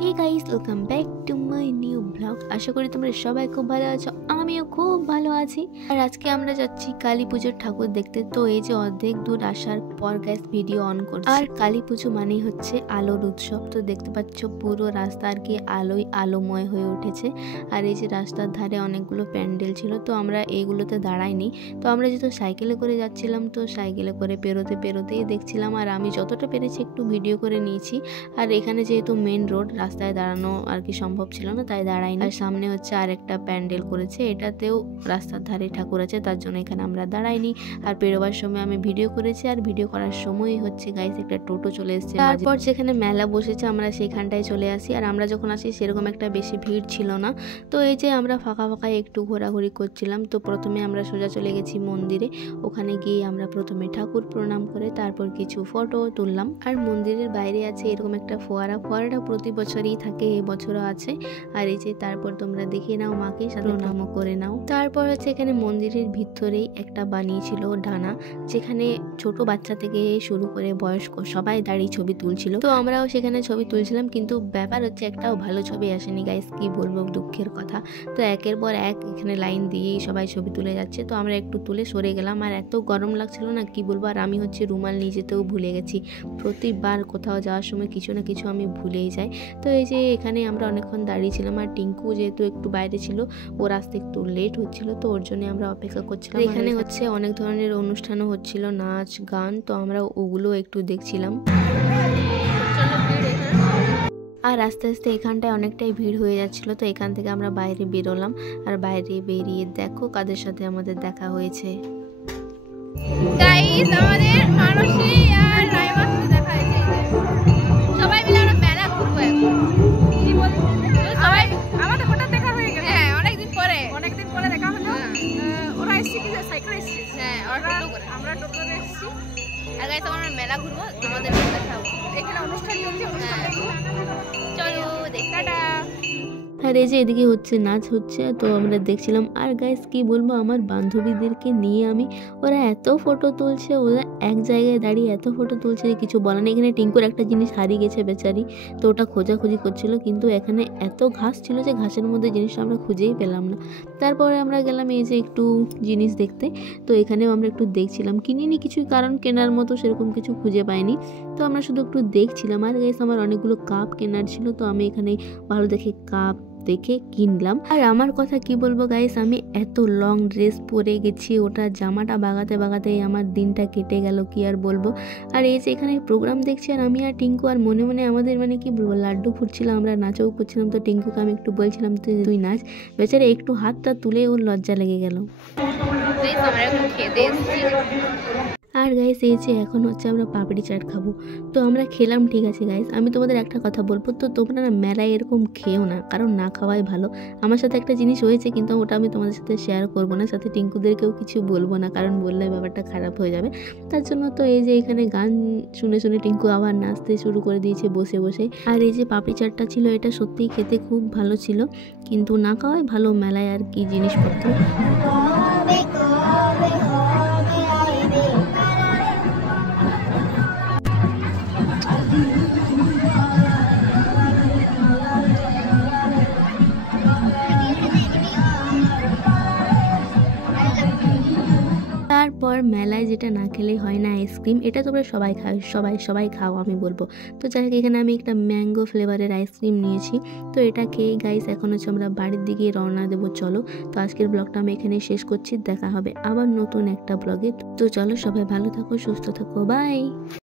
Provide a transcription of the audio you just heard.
Hey guys, welcome back to my new blog. আশা করি তোমরা সবাই খুব ভালো আছো, আমিও খুব ভালো আছি। আর আজকে আমরা যাচ্ছি কালী পুজোর ঠাকুর দেখতে। তো এই যে অর্ধেক দূর আসার পর গাইস ভিডিও অন করছি। আর কালী পুজো মানেই হচ্ছে আলোর উৎসব। তো দেখতে পাচ্ছ পুরো রাস্তা আর কি আলোয় আলোময় হয়ে উঠেছে। আর এই যে রাস্তার ধারে অনেকগুলো প্যান্ডেল ছিল, তো আমরা এইগুলোতে দাঁড়াইনি। তো আমরা যেহেতু সাইকেলে করে যাচ্ছিলাম, তো সাইকেলে করে পেরোতেই দেখছিলাম। আর আমি যতটা পেরেছি একটু ভিডিও করে নিয়েছি। আর এখানে যেহেতু মেন রোড, রাস্তায় দাঁড়ানো আর কি সম্ভব ছিল না, তাই দাঁড়াইনি। আর সামনে হচ্ছে আরেকটা প্যান্ডেল করেছে, এটাতেও রাস্তার ধারে ঠাকুর আছে, তার জন্য এখানে আমরা দাঁড়াইনি। আর পেরোবার সময় আমি ভিডিও করেছি। আর ভিডিও করার সময় হচ্ছে গাইস একটা টোটো চলে এসেছে। তারপর যেখানে মেলা বসেছে আমরা সেখানটায় চলে আসি। আর আমরা যখন আসি সেরকম একটা বেশি ভিড় ছিল না। তো এই যে আমরা ফাঁকা একটু ঘোরাঘুরি করছিলাম। তো প্রথমে আমরা সোজা চলে গেছি মন্দিরে। ওখানে গিয়ে আমরা প্রথমে ঠাকুর প্রণাম করে তারপর কিছু ফটো তুললাম। আর মন্দিরের বাইরে আছে এরকম একটা ফোয়ারাটা প্রতি বছরই থাকে, এবছরও আছে। আর এই যে তারপর তোমরা দেখে নাও মাকে, প্রণামও করে নাও। তারপর হচ্ছে এখানে মন্দিরের ভিতরেই একটা বানিয়েছিল ডানা, যেখানে ছোট বাচ্চা থেকে শুরু করে বয়স্ক সবাই দাঁড়িয়ে ছবি তুলছিল। তো আমরাও সেখানে ছবি তুলছিলাম, কিন্তু ব্যাপার হচ্ছে একটাও ভালো ছবি আসেনি গাইস, কি বলবো, দুঃখের কথা। তো একের পর এক এখানে লাইন দিয়েই সবাই ছবি তুলে যাচ্ছে। তো আমরা একটু তুলে সরে গেলাম। আর এত গরম লাগছিল না, কি বলবো। আর আমি হচ্ছে রুমাল নিয়ে যেতেও ভুলে গেছি। প্রতিবার কোথাও যাওয়ার সময় কিছু না কিছু আমি ভুলেই যাই। তো এই যে এখানে আমরা অনেকক্ষণ দাঁড়িয়েছিলাম। আর টিঙ্কু যেহেতু একটু বাইরে ছিল, ওর আসতে একটু লেট হচ্ছিল, তো ওর জন্য আমরা অপেক্ষা করছিলাম। এখানে হচ্ছে অনেক ধরনের অনুষ্ঠানও হচ্ছিল, নাচ গান, তো আমরা ওগুলো একটু দেখছিলাম। আর আস্তে আস্তে এখানটায় অনেকটাই ভিড় হয়ে যাচ্ছিল। তো এখান থেকে আমরা বাইরে বেরোলাম। আর বাইরে বেরিয়ে দেখো কাদের সাথে আমাদের দেখা হয়েছে। গাইস, আমাদের মানসী আর রাইমার সাথে দেখা হয়েছে। সবাই মিলে আমরা মেলা ঘুরবো এখন। কি বলবো, সবাই আমাদের হঠাৎ দেখা হয়ে গেল। হ্যাঁ, অনেকদিন পরে দেখা হলো। ওরা এসেছে কি সাইকেলে এসেছে। হ্যাঁ, আমরা টোটোতে এসেছি। আর গাইস, আমরা মেলা ঘুরবো, তোমাদের দেখাবো। এখানে অনুষ্ঠান চলছে, অনুষ্ঠান দেখবো। চলো দেখাটা। আর এই যে এদিকে হচ্ছে নাচ হচ্ছে, তো আমরা দেখছিলাম। আর গাইস কি বলবো, আমার বান্ধবীদেরকে নিয়ে ওরা এত ফটো তুলছে, ওরা এক জায়গায় দাঁড়িয়ে এত ফটো তুলছে যে কিছু বলা নেই। এখানে টিঙ্কুর একটা জিনিস হারিয়ে গেছে বেচারি, তো ওটা খোঁজাখুঁজি করছিল, কিন্তু এখানে এত ঘাস ছিল যে ঘাসের মধ্যে জিনিসটা আমরা খুঁজেই পেলাম না। তারপরে আমরা গেলাম এই যে একটু জিনিস দেখতে। তো এখানেও আমরা একটু দেখছিলাম, কিনিনি কিছুই, কারণ কেনার মতো সেরকম কিছু খুঁজে পাইনি। তো আমরা শুধু একটু দেখছিলাম। আর গাইস আমার অনেকগুলো কাপ কেনার ছিল, তো আমি এখানে ভালো দেখে কাপ দেখে কিনলাম। আর আমার কথা কি বলবো গাইস, আমি এত লং ড্রেস পরে গেছি, ওটা জামাটা বাগাতে আমার দিনটা কেটে গেল, কি আর বলবো। আর এই যে এখানে প্রোগ্রাম দেখছি, আর আমি আর টিঙ্কু আর মনে মনে আমাদের কি বলবো, লাড্ডু ফুটছিলাম, আমরা নাচও করছিলাম। তো টিঙ্কুকে আমি একটু বলছিলাম তুই নাচ, বেচারে একটু হাতটা তুলে ওর লজ্জা লেগে গেল। আর গাইস এই যে এখন হচ্ছে আমরা পাপড়ি চাট খাবো। তো আমরা খেলাম, ঠিক আছে গাইস, আমি তোমাদের একটা কথা বলবো, তো তোমরা না মেলায় এরকম খেও না, কারণ না খাওয়াই ভালো। আমার সাথে একটা জিনিস হয়েছে, কিন্তু ওটা আমি তোমাদের সাথে শেয়ার করবো না, সাথে টিঙ্কুদেরকেও কিছু বলবো না, কারণ বললে ব্যাপারটা খারাপ হয়ে যাবে। তার জন্য তো এই যে এখানে গান শুনে টিঙ্কু আবার নাচতে শুরু করে দিয়েছে বসে। আর এই যে পাপড়ি চাটটা ছিল, এটা সত্যিই খেতে খুব ভালো ছিল, কিন্তু না খাওয়াই ভালো মেলায় আর কি জিনিসপত্র। তারপর মেলায় যেটা না খেলেই হয় না, আইসক্রিম। এটা তোমরা সবাই খাও, সবাই খাও আমি বলবো। তো যাই হোক, এখানে আমি একটা ম্যাঙ্গো ফ্লেভারের আইসক্রিম নিয়েছি। তো এটা খেয়ে গাইস এখন হচ্ছে আমরা বাড়ির দিকে রওনা দেবো। চলো, তো আজকের ব্লগটা আমি এখানে শেষ করছি, দেখা হবে আবার নতুন একটা ব্লগে। তো চলো, সবাই ভালো থাকো, সুস্থ থাকো, বাই।